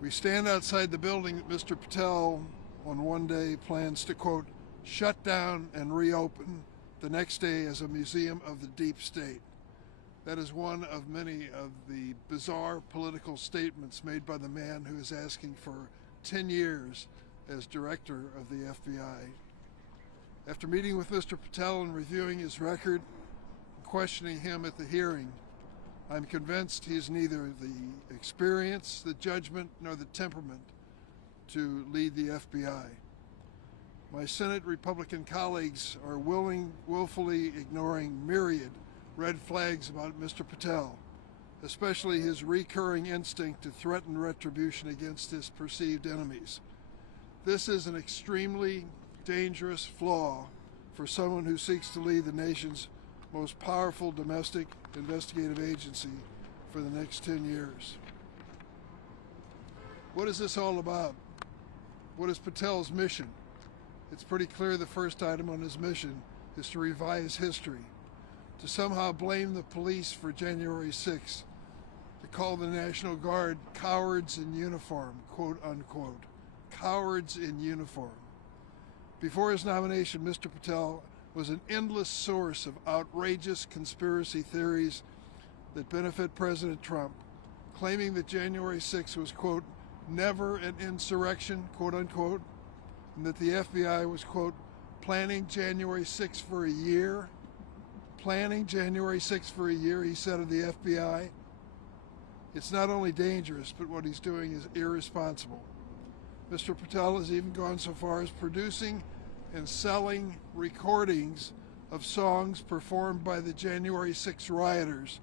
We stand outside the building that Mr. Patel on one day plans to, quote, shut down and reopen the next day as a museum of the deep state. That is one of many of the bizarre political statements made by the man who is asking for 10 years as director of the FBI. After meeting with Mr. Patel and reviewing his record and questioning him at the hearing, I'm convinced he has neither the experience, the judgment, nor the temperament to lead the FBI. My Senate Republican colleagues are willfully ignoring myriad red flags about Mr. Patel, especially his recurring instinct to threaten retribution against his perceived enemies. This is an extremely dangerous flaw for someone who seeks to lead the nation's most powerful domestic investigative agency for the next 10 years. What is this all about? What is Patel's mission? It's pretty clear the first item on his mission is to revise history, to somehow blame the police for January 6th, to call the National Guard cowards in uniform, quote unquote, cowards in uniform. Before his nomination, Mr. Patel was an endless source of outrageous conspiracy theories that benefit President Trump, claiming that January 6th was, quote, never an insurrection, quote unquote, and that the FBI was, quote, planning January 6th for a year. Planning January 6th for a year, he said of the FBI. It's not only dangerous, but what he's doing is irresponsible. Mr. Patel has even gone so far as producing and selling recordings of songs performed by the January 6 rioters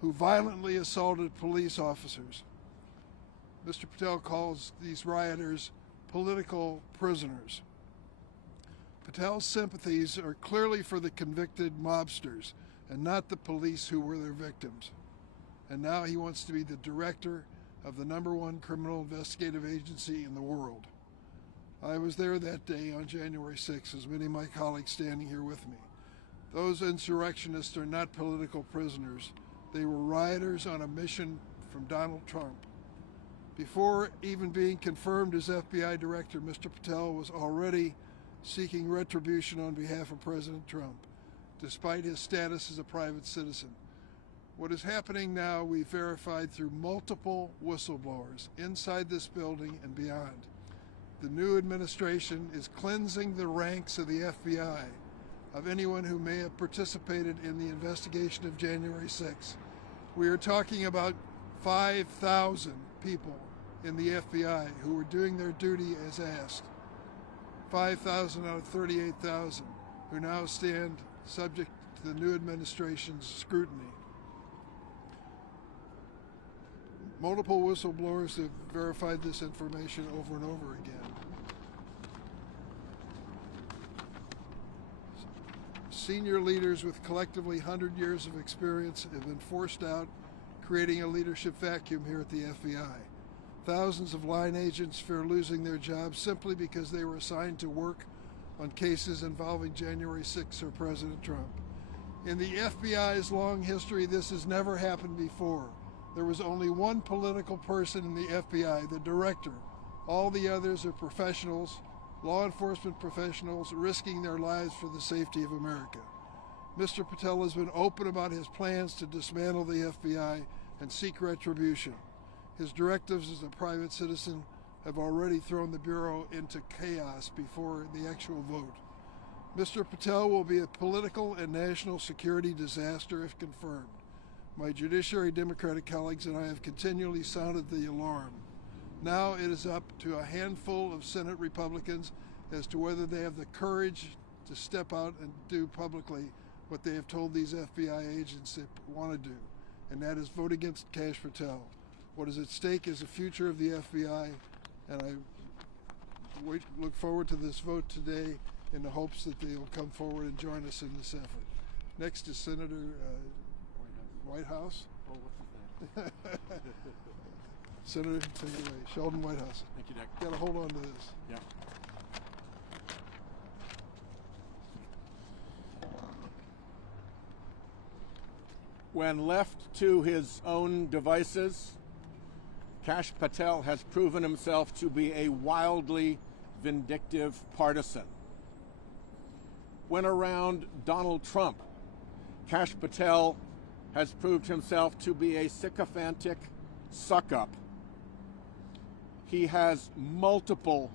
who violently assaulted police officers. Mr. Patel calls these rioters political prisoners. Patel's sympathies are clearly for the convicted mobsters and not the police who were their victims. And now he wants to be the director of the #1 criminal investigative agency in the world. I was there that day on January 6th, as many of my colleagues standing here with me. Those insurrectionists are not political prisoners. They were rioters on a mission from Donald Trump. Before even being confirmed as FBI director, Mr. Patel was already seeking retribution on behalf of President Trump, despite his status as a private citizen. What is happening now, we verified through multiple whistleblowers inside this building and beyond. The new administration is cleansing the ranks of the FBI of anyone who may have participated in the investigation of January 6th. We are talking about 5,000 people in the FBI who were doing their duty as asked. 5,000 out of 38,000 who now stand subject to the new administration's scrutiny. Multiple whistleblowers have verified this information over and over again. Senior leaders with collectively 100 years of experience have been forced out, creating a leadership vacuum here at the FBI. Thousands of line agents fear losing their jobs simply because they were assigned to work on cases involving January 6th or President Trump. In the FBI's long history, this has never happened before. There was only one political person in the FBI, the director. All the others are professionals, law enforcement professionals, risking their lives for the safety of America. Mr. Patel has been open about his plans to dismantle the FBI and seek retribution. His directives as a private citizen have already thrown the Bureau into chaos before the actual vote. Mr. Patel will be a political and national security disaster if confirmed. My Judiciary Democratic colleagues and I have continually sounded the alarm. Now it is up to a handful of Senate Republicans as to whether they have the courage to step out and do publicly what they have told these FBI agents they want to do, and that is vote against Kash Patel. What is at stake is the future of the FBI, and I look forward to this vote today in the hopes that they will come forward and join us in this effort. Next is Senator Whitehouse. Oh, what's his name? Senator, take it away. Sheldon Whitehouse. Thank you, Dick. Got to hold on to this. Yeah. When left to his own devices, Kash Patel has proven himself to be a wildly vindictive partisan. When around Donald Trump, Kash Patel has proved himself to be a sycophantic suck-up. He has multiple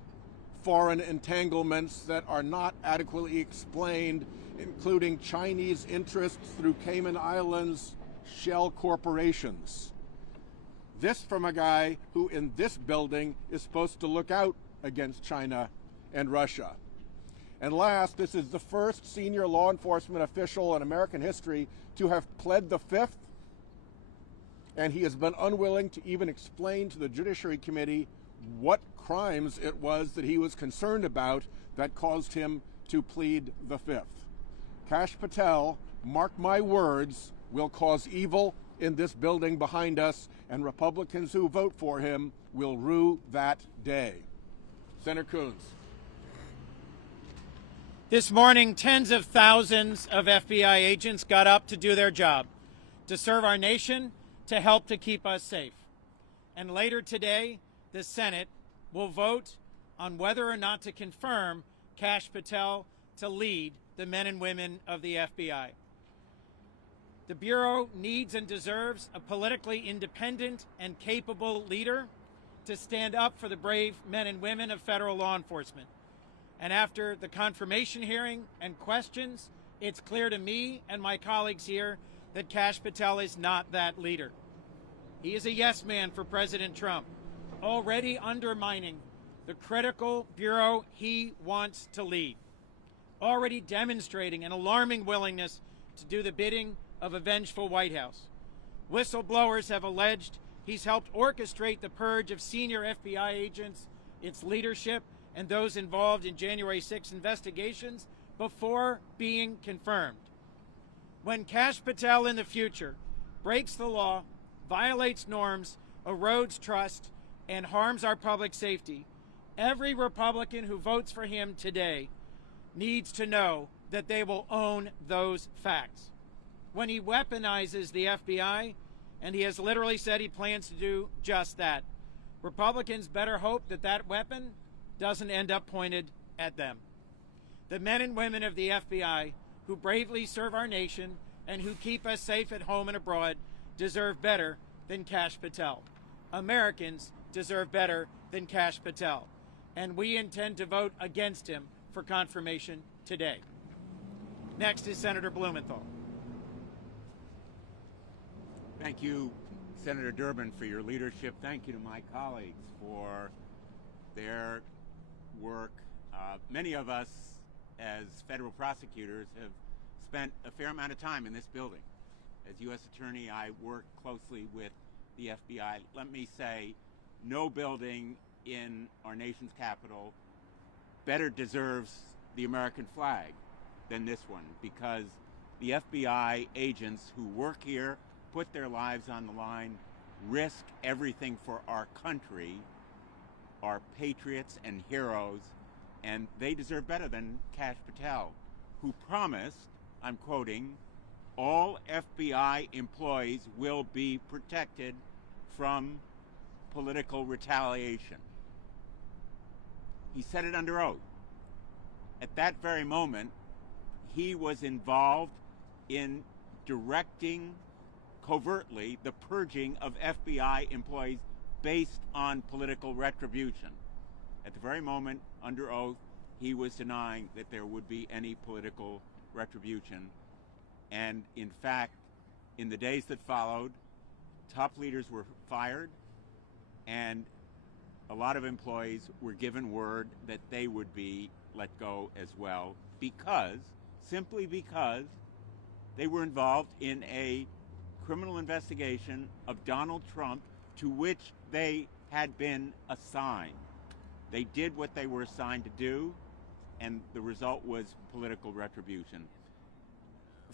foreign entanglements that are not adequately explained, including Chinese interests through Cayman Islands shell corporations. This from a guy who in this building is supposed to look out against China and Russia. And last, this is the first senior law enforcement official in American history to have pled the Fifth, and he has been unwilling to even explain to the Judiciary Committee what crimes it was that he was concerned about that caused him to plead the Fifth. Kash Patel, mark my words, will cause evil in this building behind us, and Republicans who vote for him will rue that day. Senator Coons. This morning, tens of thousands of FBI agents got up to do their job, to serve our nation, to help to keep us safe. And later today, the Senate will vote on whether or not to confirm Kash Patel to lead the men and women of the FBI. The Bureau needs and deserves a politically independent and capable leader to stand up for the brave men and women of federal law enforcement. And after the confirmation hearing and questions, it's clear to me and my colleagues here that Kash Patel is not that leader. He is a yes man for President Trump, already undermining the critical bureau he wants to lead, already demonstrating an alarming willingness to do the bidding of a vengeful White House. Whistleblowers have alleged he's helped orchestrate the purge of senior FBI agents, its leadership, and those involved in January 6 investigations before being confirmed. When Kash Patel in the future breaks the law, violates norms, erodes trust, and harms our public safety, every Republican who votes for him today needs to know that they will own those facts. When he weaponizes the FBI, and he has literally said he plans to do just that, Republicans better hope that that weapon doesn't end up pointed at them. The men and women of the FBI who bravely serve our nation and who keep us safe at home and abroad deserve better than Kash Patel. Americans deserve better than Kash Patel. And we intend to vote against him for confirmation today. Next is Senator Blumenthal. Thank you, Senator Durbin, for your leadership. Thank you to my colleagues for their work. Many of us, as federal prosecutors, have spent a fair amount of time in this building. As U.S. Attorney, I work closely with the FBI. Let me say, no building in our nation's capital better deserves the American flag than this one, because the FBI agents who work here, put their lives on the line, risk everything for our country, are patriots and heroes, and they deserve better than Kash Patel, who promised, I'm quoting, all FBI employees will be protected from political retaliation. He said it under oath. At that very moment, he was involved in directing covertly the purging of FBI employees based on political retribution. At the very moment, under oath, he was denying that there would be any political retribution. And in fact, in the days that followed, top leaders were fired, and a lot of employees were given word that they would be let go as well, simply because they were involved in a criminal investigation of Donald Trump to which they had been assigned. They did what they were assigned to do, and the result was political retribution.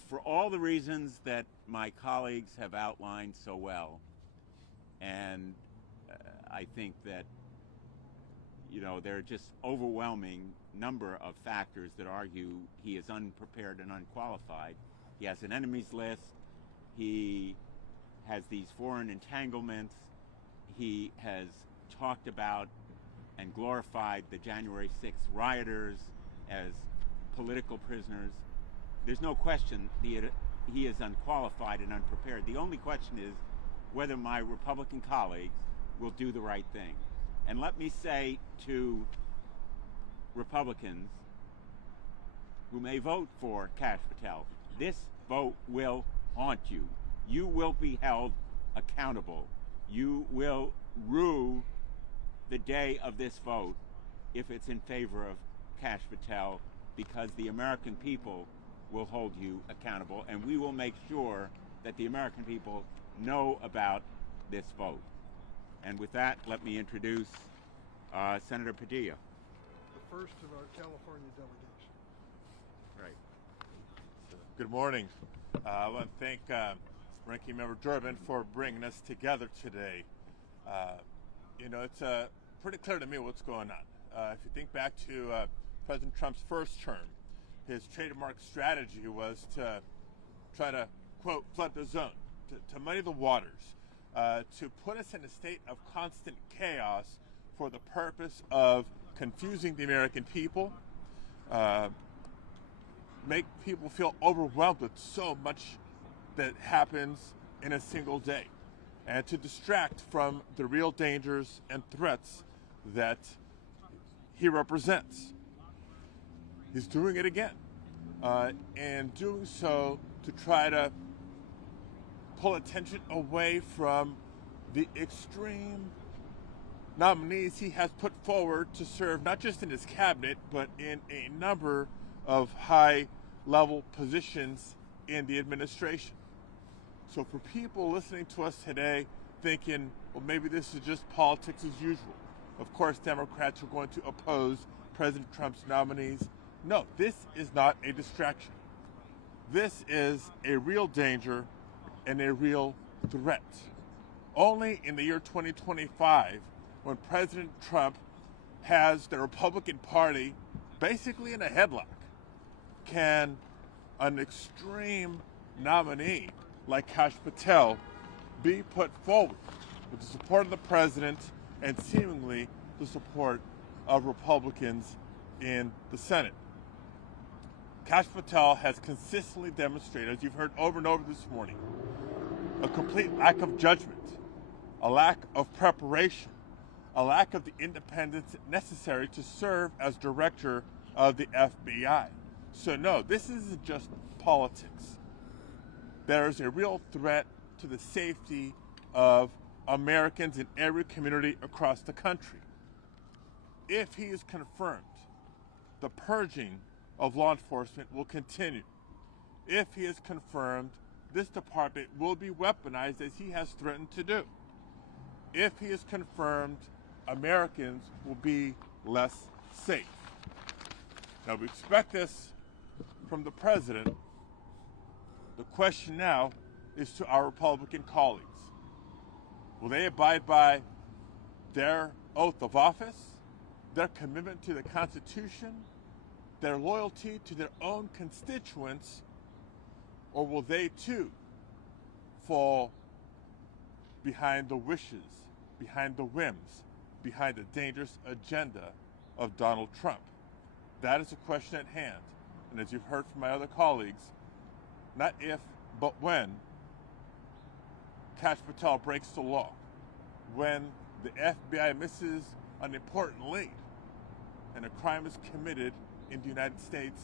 For all the reasons that my colleagues have outlined so well, and I think that, there are just overwhelming number of factors that argue he is unprepared and unqualified. He has an enemies list. He has these foreign entanglements. he has talked about and glorified the January 6th rioters as political prisoners. There's no question he is unqualified and unprepared. The only question is whether my Republican colleagues will do the right thing. And let me say to Republicans who may vote for Kash Patel, this vote will haunt you. You will be held accountable. You will rue the day of this vote if it's in favor of Kash Patel, because the American people will hold you accountable, and we will make sure that the American people know about this vote. And with that, let me introduce Senator Padilla. The first of our California delegation. Right. Good morning. I want to thank Ranking Member Durbin for bringing us together today. It's pretty clear to me what's going on. If you think back to President Trump's first term, his trademark strategy was to try to, quote, flood the zone, to muddy the waters, to put us in a state of constant chaos for the purpose of confusing the American people, make people feel overwhelmed with so much that happens in a single day, and to distract from the real dangers and threats that he represents. He's doing it again, and doing so to try to pull attention away from the extreme nominees he has put forward to serve not just in his cabinet, but in a number of high-level positions in the administration. So for people listening to us today thinking, well, maybe this is just politics as usual. Of course, Democrats are going to oppose President Trump's nominees. No, this is not a distraction. This is a real danger and a real threat. Only in the year 2025, when President Trump has the Republican Party basically in a headlock, can an extreme nominee like Kash Patel be put forward with the support of the president and seemingly the support of Republicans in the Senate. Kash Patel has consistently demonstrated, as you've heard over and over this morning, a complete lack of judgment, a lack of preparation, a lack of the independence necessary to serve as director of the FBI. So no, this isn't just politics. There is a real threat to the safety of Americans in every community across the country. If he is confirmed, the purging of law enforcement will continue. If he is confirmed, this department will be weaponized as he has threatened to do. If he is confirmed, Americans will be less safe. Now, we expect this from the president. The question now is to our Republican colleagues. Will they abide by their oath of office, their commitment to the Constitution, their loyalty to their own constituents, or will they too fall behind the wishes, behind the whims, behind the dangerous agenda of Donald Trump? That is a question at hand. And as you've heard from my other colleagues, not if, but when Kash Patel breaks the law, when the FBI misses an important lead and a crime is committed in the United States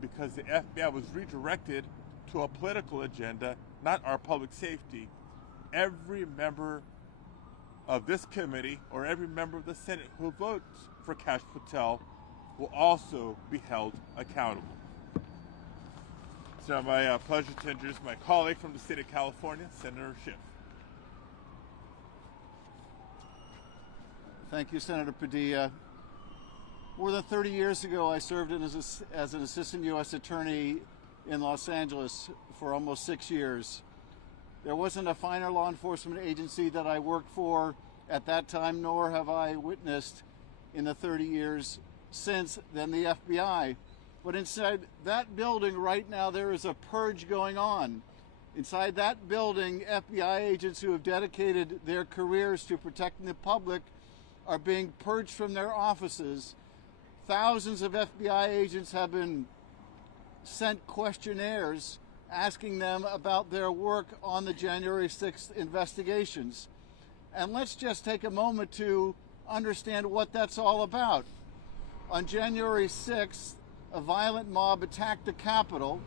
because the FBI was redirected to a political agenda, not our public safety, every member of this committee or every member of the Senate who votes for Kash Patel will also be held accountable. It's now my pleasure to introduce my colleague from the state of California, Senator Schiff. Thank you, Senator Padilla. More than 30 years ago, I served as an assistant U.S. attorney in Los Angeles for almost 6 years. There wasn't a finer law enforcement agency that I worked for at that time, nor have I witnessed in the 30 years since than the FBI. But inside that building right now, there is a purge going on. Inside that building, FBI agents who have dedicated their careers to protecting the public are being purged from their offices. Thousands of FBI agents have been sent questionnaires asking them about their work on the January 6th investigations. And let's just take a moment to understand what that's all about. On January 6th, a violent mob attacked the Capitol,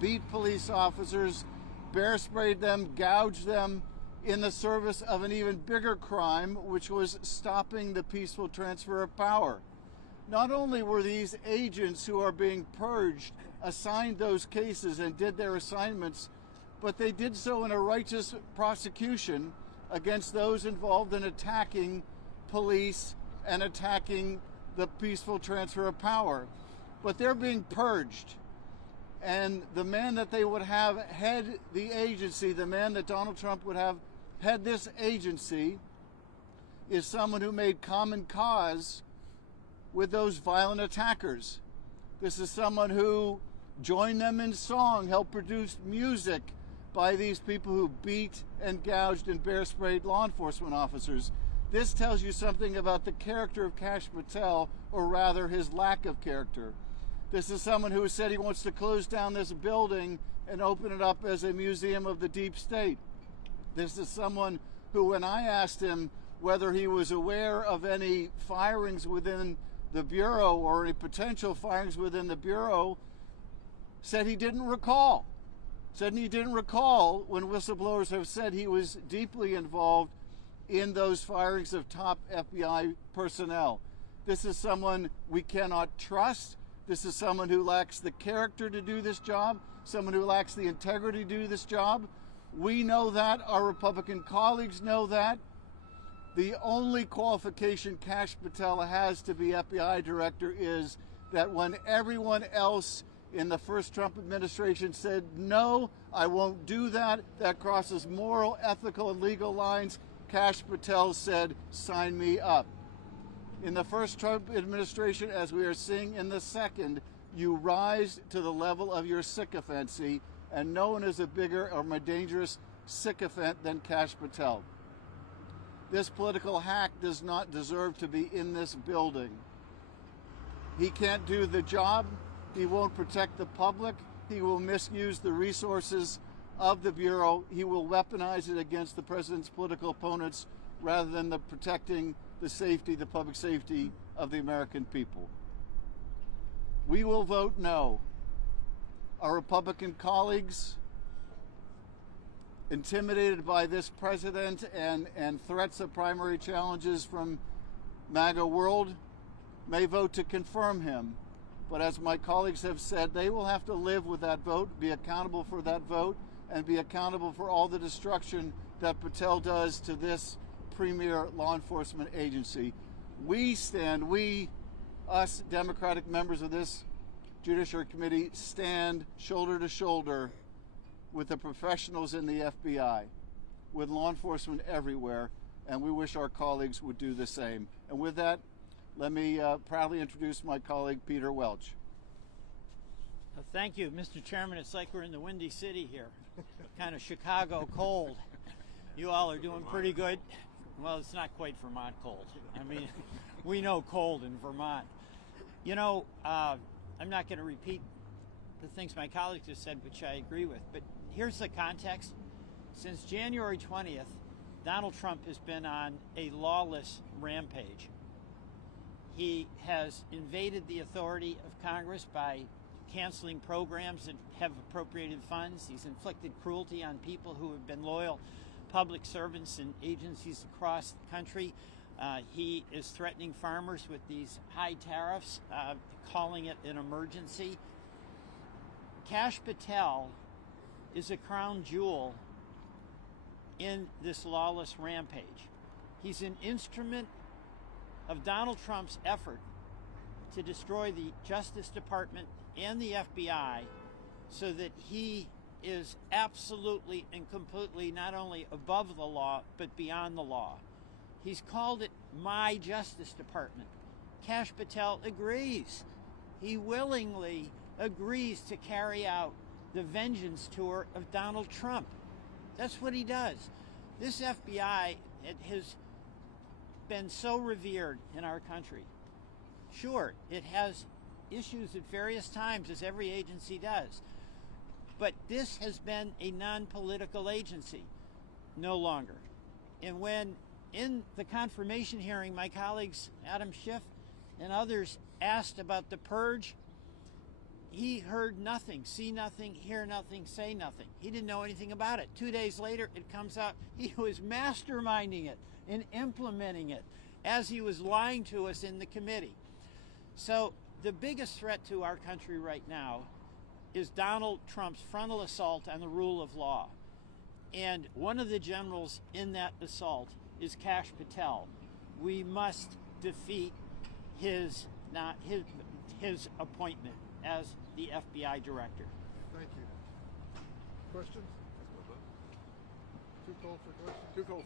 beat police officers, bear sprayed them, gouged them in the service of an even bigger crime, which was stopping the peaceful transfer of power. Not only were these agents who are being purged assigned those cases and did their assignments, but they did so in a righteous prosecution against those involved in attacking police and attacking the peaceful transfer of power. But they're being purged. And the man that they would have head the agency, the man that Donald Trump would have head this agency, is someone who made common cause with those violent attackers. This is someone who joined them in song, helped produce music by these people who beat and gouged and bear sprayed law enforcement officers. This tells you something about the character of Kash Patel, or rather his lack of character. This is someone who said he wants to close down this building and open it up as a museum of the deep state. This is someone who, when I asked him whether he was aware of any firings within the Bureau or any potential firings within the Bureau, said he didn't recall. Said he didn't recall when whistleblowers have said he was deeply involved in those firings of top FBI personnel. This is someone we cannot trust. This is someone who lacks the character to do this job, someone who lacks the integrity to do this job. We know that. Our Republican colleagues know that. The only qualification Kash Patel has to be FBI director is that when everyone else in the first Trump administration said, no, I won't do that, that crosses moral, ethical, and legal lines, Kash Patel said, sign me up. In the first Trump administration, as we are seeing in the second, you rise to the level of your sycophancy, and no one is a bigger or more dangerous sycophant than Kash Patel. This political hack does not deserve to be in this building. He can't do the job. He won't protect the public. He will misuse the resources of the Bureau. He will weaponize it against the president's political opponents rather than protecting the safety, the public safety of the American people. We will vote no. Our Republican colleagues, intimidated by this president and threats of primary challenges from MAGA world, may vote to confirm him. But as my colleagues have said, they will have to live with that vote, be accountable for that vote, and be accountable for all the destruction that Patel does to this premier law enforcement agency. Us Democratic members of this Judiciary Committee, stand shoulder to shoulder with the professionals in the FBI, with law enforcement everywhere, and we wish our colleagues would do the same. And with that, let me proudly introduce my colleague, Peter Welch. Thank you, Mr. Chairman. It's like we're in the Windy City here, kind of Chicago cold. You all are doing pretty good. Well, it's not quite Vermont cold. I mean, we know cold in Vermont. You know, I'm not going to repeat the things my colleagues have said, which I agree with, but here's the context. Since January 20th, Donald Trump has been on a lawless rampage. He has invaded the authority of Congress by canceling programs that have appropriated funds. He's inflicted cruelty on people who have been loyal public servants and agencies across the country. He is threatening farmers with these high tariffs, calling it an emergency. Kash Patel is a crown jewel in this lawless rampage. He's an instrument of Donald Trump's effort to destroy the Justice Department and the FBI so that he is absolutely and completely not only above the law, but beyond the law. He's called it my Justice Department. Kash Patel agrees. He willingly agrees to carry out the vengeance tour of Donald Trump. That's what he does. This FBI, it has been so revered in our country. Sure, it has issues at various times, as every agency does. But this has been a non-political agency, no longer. And when in the confirmation hearing, my colleagues Adam Schiff and others asked about the purge, he heard nothing, see nothing, hear nothing, say nothing. He didn't know anything about it. 2 days later, it comes out he was masterminding it and implementing it as he was lying to us in the committee. So the biggest threat to our country right now is Donald Trump's frontal assault on the rule of law. And one of the generals in that assault is Kash Patel. We must defeat his appointment as the FBI director. Thank you. Questions? Too cold for questions? Too cold for